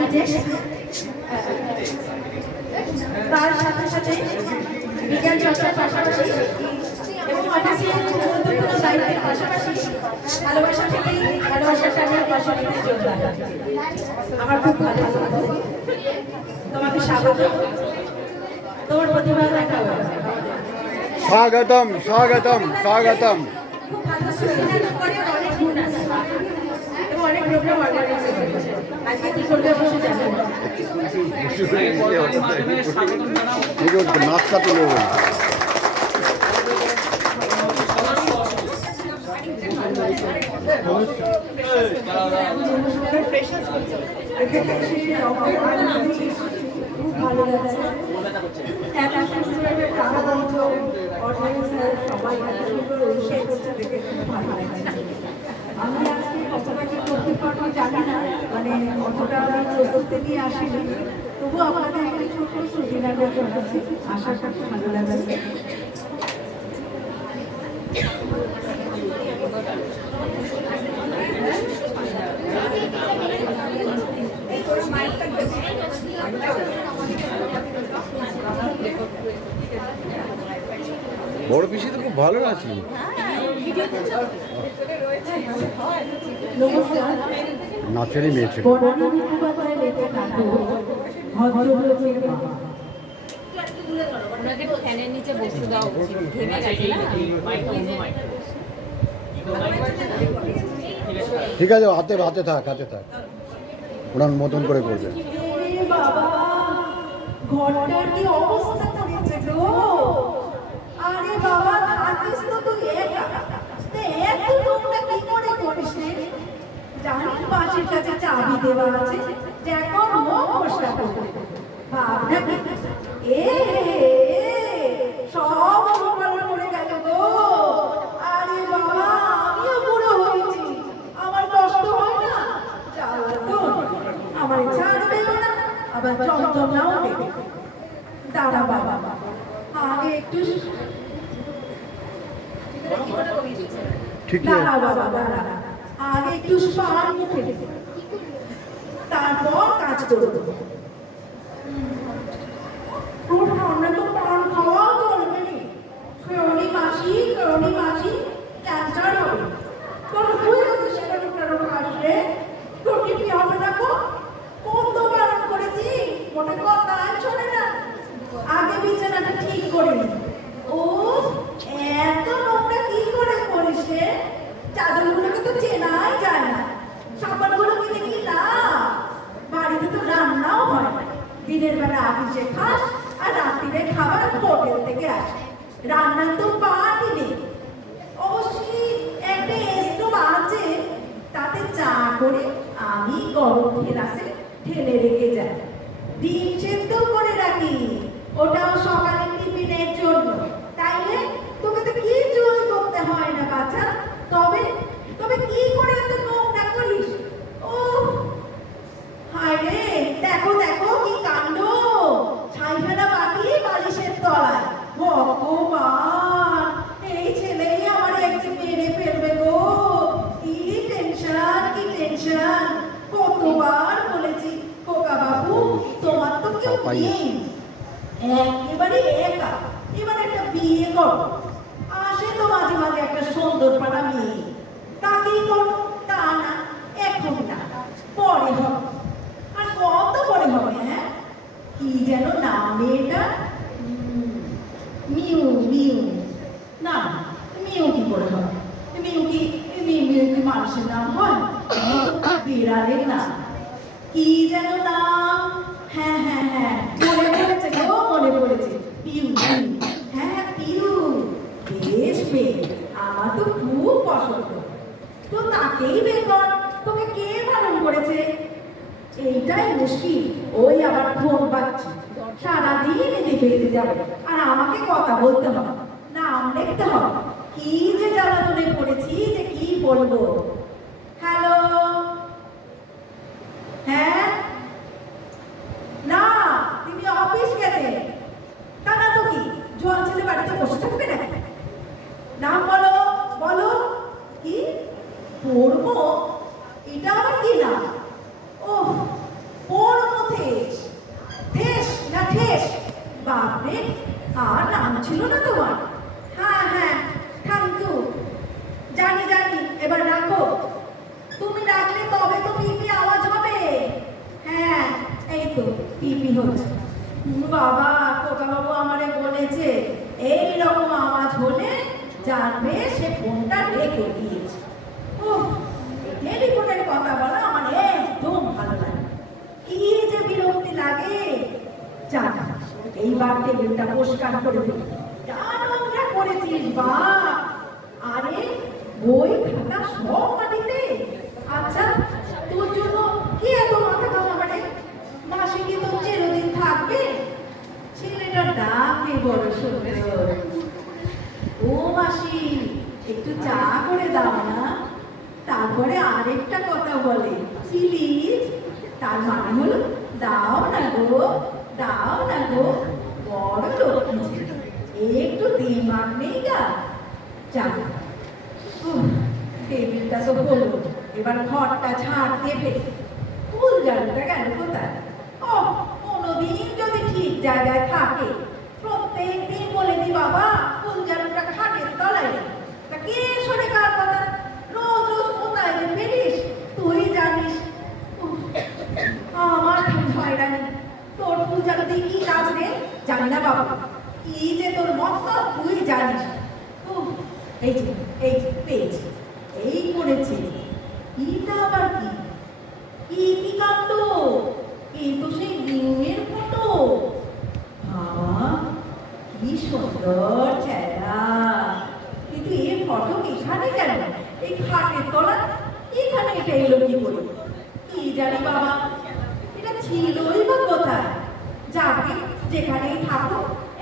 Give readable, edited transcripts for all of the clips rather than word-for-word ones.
Architect, তার সাথে সাথে বিজ্ঞান চর্চার পাশাপাশি এবং অফিসে গুরুত্বপূর্ণ দায়িত্বের পাশাপাশি ভালোবাসা থেকেই ভালোবাসার টানে বসবাসে যোগদান। আমার খুব ভালো লাগলো, তোমাকে স্বাগত, তোমার প্রতিভা দেখা হবে। স্বাগতম স্বাগতম স্বাগতম। খুব ভালো সুবিধা করে, অনেক গুণ আছে এবং অনেক প্রোগ্রাম অর্গানাইজ করেছে। আজকে কি করবে অবশ্যই জানেন। নাস্তা তুলে ভালো লাগছে। একটা সুন্দর প্রাণবন্ত অর্গানাইজার সবাই এত সুন্দর অনুষ্ঠান করছে দেখে খুব ভালো লাগছে। আমি আজকে কতটা কি করতে পারবো জানি না, মানে অতটা প্রস্তুতি নিয়ে আসিনি, তবু আপনাদের একটা ছোট্ট সুবিধাটা জানাচ্ছি, আশা করছি ভালো লাগবে। বড় পিসি তো খুব ভালো আছি। নাচেরই মেয়ে ছিল। ফ্যানের নিচে বসে দাও, ঘেমে গেছে না। ঠিক আছে, হাতে হাতে থাক, হাতে থাক, ওনার মতন করে করবে। বাবা, ঘরটার কি অবস্থা করেছে গো? আরে বাবা, থাকিস তো তুই একা, এত লোকটা কি করে করিস রে? জানিস পাশের কাছে চাবি দেওয়া আছে, দেখো মুখ বসা করবে। ভাবনা কি এ সব গোপাল করে গেল গো। আরে বাবা, আমিও বুড়ো হয়েছি, আমার কষ্ট হয় না? আমার ছাড়বেও না, আবার যন্ত্রণাও দেবে। দাঁড়া বাবা, আগে একটু ঠিক দাঁড়া বাবা, দাঁড়া, আগে একটু পান মুখে দেবে, তারপর কাজ করবো। তোর সামনে তো পান খাওয়া চলবে না, কেরণী মাসি ক্যান্সার হবে। তোর ভুল আছে, সেটা কেন আসবে? তোর কি হবে না গো? কত বারণ করেছি, মোটে কথা শোনে না। আগে বিছানাটা ঠিক করে নি। ও এত নোংরা কি করে করিস রে? চাদরগুলোকে তো চেনাই যায় না, সাবানগুলো কি দেখি না? বাড়িতে তো রান্নাও হয় না, দিনের বেলা অফিসে খাস আর রাত্রিরে খাবার হোটেল থেকে আসে, রান্নার তো পাটি নেই। অবশ্যই একটা স্টোভ আছে, তাতে চা করে আমি গরম গ্লাসে ঢেলে রেখে যাই, ডিম সেদ্ধ করে রাখি, ওটাও সকালের টিফিনের জন্য। তাইলে তোকে তো কিছুই করতে হয় না বাচ্চা। তবে তবে কি করে এত নোংরা করিস? ও হায় রে, দেখো দেখো কি কাণ্ড, ছাইখানা বাকি বালিশের তলায়। ভগবান, এই ছেলেই আমার একদিন মেরে ফেলবে গো। কি টেনশন, কি টেনশন। কতবার বলেছি খোকা বাবু, তোমার তো কেউ নেই, একেবারে একা, এবার একটা বিয়ে করো। আসে তো মাঝে মাঝে একটা সুন্দর পাড়া মেয়ে, তাকেই করো। তা না, এখন না, পরে হবে। আর কত পরে হবে? হ্যাঁ, কি যেন নাম মেয়েটা? মিউ মিউ না, মিউ কি করে হবে? মিউ কি মানুষের নাম হয়? বিড়ালের নাম। কি যেন নাম? হ্যাঁ হ্যাঁ হ্যাঁ, মনে পড়েছে গো, মনে পড়েছে। পিউ, হ্যাঁ পিউ, বেশ মেয়ে, আমার তো খুব পছন্দ। তো তাকেই বের কর, তোকে কে বারণ করেছে? এইটাই মুশকিল, ওই আবার ফোন পাচ্ছি, সারাদিন এদিকে যাবে, আর আমাকে কথা বলতে হবে, নাম লিখতে হবে। কি যে জ্বালাতনে পড়েছি যে কি বলবো। হ্যালো, হ্যাঁ, না তিনি অফিস গেছে। তা না তো কি, জোয়ান ছেলে বাড়িতে বসে থাকবে নাকি? নাম বলো, বলো। কি পড়বো? এটা আবার কি না? ও ছিল না তোমার? হ্যাঁ হ্যাঁ, ঠাকুর জানি জানি, এবার রাখো। তুমি রাখলে তবে তো পিপি আওয়াজ হবে। হ্যাঁ, এই তো পিপি হচ্ছে। বাবা, খোকা বাবু আমারে বলেছে এই রকম আওয়াজ হলে জানবে সে ফোনটা রেখে দিয়েছে। ও, টেলিফোনের কথা বলা আমার একদম ভালো লাগে, কি যে বিরক্তি লাগে। যাক, এইবার টেবিলটা পরিষ্কার করে দিই। নোংরা করেছিস বা। আরে বই খাতা সব মাটিতে। আচ্ছা, তোর জন্য কি এত মাথা ঘামাবে? মাসি কি তোর চিরদিন থাকবে? ছেলেটার ডাকে বড় সুন্দর। ও মাসি, একটু চা করে দাও না। তারপরে আরেকটা কথা বলে, প্লিজ। তার মানে হলো দাও না গো, দাও না গো। বড় লক্ষ্মী, একটু দিমাগ নেই গা। যাক, টেবিলটা তো হলো, এবার ঘরটা ঝাড় দেবে। ফুল জালটা গেল কোথায়? ও, কোনোদিন যদি ঠিক জায়গায় থাকে প্রত্যেক দিন বলে দি বাবা ফুল জালটা খাটের তলায় রে। তা কে শোনে কার কথা? রোজ রোজ কোথায় যে ফেলিস তুই জানিস। আমার হয়রানি। তোর ফুল জালতে কি কাজ রে? জানি না বাবা, কি যে তোর মত তুই জানিস। এই যে, এই যে পেয়েছি, এই করেছে। এটা আবার কি? কি কাণ্ড! এই তো সেই নিউমের ফটো। বাবা, কি সুন্দর চেহারা। কিন্তু এই ফটো এখানে কেন? এই খাটের তলা এখানে এটা এলো কি করে? কি জানি বাবা, এটা ছিলই বা কোথায়? যাকে যেখানেই থাকো,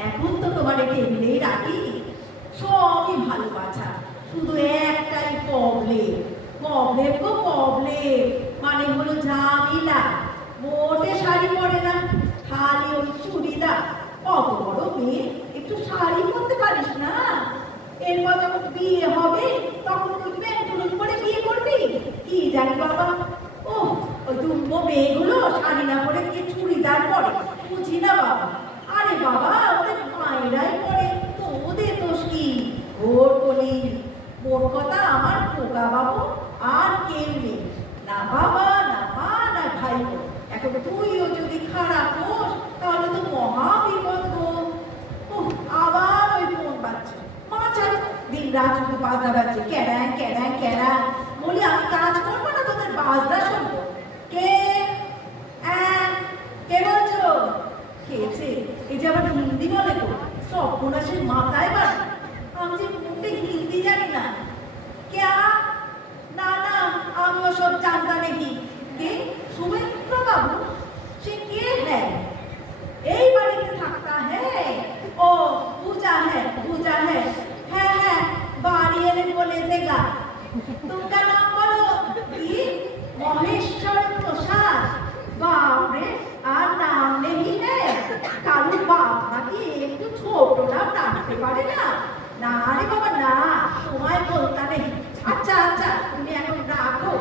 এখন তো তোমার এই টেবিলেই রাখি। সবই ভালো বাছা, শুধু একটাই প্রবলেম। প্রবলেম গো প্রবলেম, মানে হলো ঝামেলা। মোটে শাড়ি পরে না, খালি ওই চুড়িদার। অত বড় মেয়ে, একটু শাড়ি পরতে পারিস না? এরপর যখন বিয়ে হবে তখন তুই প্যান্টুলুন পরে বিয়ে করবি? কি জানি বাবা। ও, ওই দুম্ব মেয়েগুলো শাড়ি না পরে কি চুড়িদার পরে, বুঝি না বাবা। আরে বাবা, ওদের মায়েরাই পরে, তো ওদের দোষ কি? ওর বলি মোট কথা, আমার খোকা বাবু আর কেউ নেই, না বাবা, না মা, না ভাই। এখন তুইও যদি খারাপ হোস তাহলে তো মহা বিপদ গো। আবার ওই ফোন বাজছে। মা ছাড়, দিন রাত শুধু বাজনা বাজছে, ক্যাড়াং ক্যাড়াং ক্যাড়াং। বলি আমি কাজ করবো না, তোদের বাজনা শুনবো? কে? কে বলছো? খেয়েছে? এই যে আবার হিন্দি বলে তো, সর্বনাশের মাথায় বাস। আমি যে মুখে হিন্দি জানি না। क्या? না না, আমি ওসব জানতা নেই। কে? সুমিত্র বাবু? সে কে है? এই বাড়িতে থাকতা है? ও, पूजा है, पूजा है। হ্যাঁ হ্যাঁ, বাড়ি এলে বলে দেগা। তোমার নাম বলো কি? মহেশ্বর প্রসাদ। বাপরে, আর নাম নেই है? কারু বাপ নাকি একটু ছোট নাম রাখতে পারে না? না রে বাবা না, সময় বলতা নেই। আচ্ছা আচ্ছা, তুমি এখন রাখো।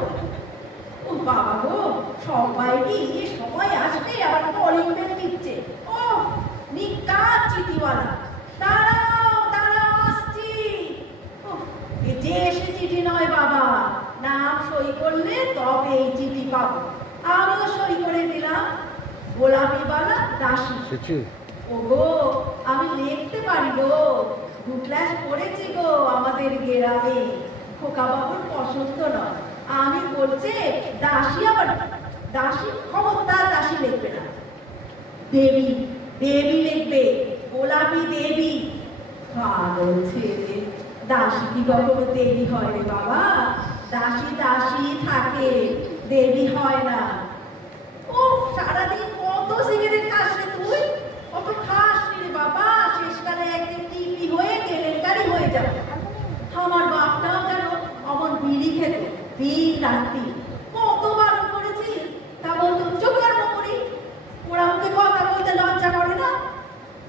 ও বাবা গো, সবাইকে সময় আসবে আবার কলিং বেল দিচ্ছে। ও, নিকাজ চিঠিওয়ালা। দাঁড়াও দাঁড়াও, আসছি। এ যে এসে চিঠি নয় বাবা, নাম সই করলে তবে এই চিঠি পাবো। আমিও সই করে দিলাম, গোলাপিওয়ালা দাসী। ওগো, আমি লিখতে পারি গো, 2 ক্লাস পড়েছি গো আমাদের গ্রামে। খোকা বাবুর পছন্দ নয়। আমি বলছে দাসী, আবার দাসী, খবরদার দাসী লিখবে না, দেবী, দেবী লিখবে, গোলাপি দেবী। পাগল ছেলে, দাসী কি কখনো দেবী হয় রে বাবা? দাসী দাসী থাকে, দেবী হয় না। ও, সারাদিন কত সিগারেট খাস রে তুই? অত খাস রে বাবা, শেষকালে একদিন টিপি হয়ে কেলেঙ্কারি হয়ে যাবে। আমার বাপটাও যেন অমন বিড়ি খেত দিন রাত্রি। কত বারণ করেছি, তা বলতো চোখ কর্ম করি। ওরা মুখে কথা বলতে লজ্জা করে না?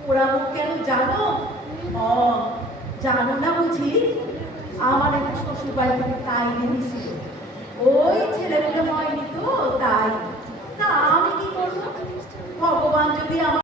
ওরা মুখ কেন জানো? ও, জানো না বুঝি? আমার একটা শ্বশুর বাড়ি থেকে তাই দিয়েছিল। ওই ছেলেগুলো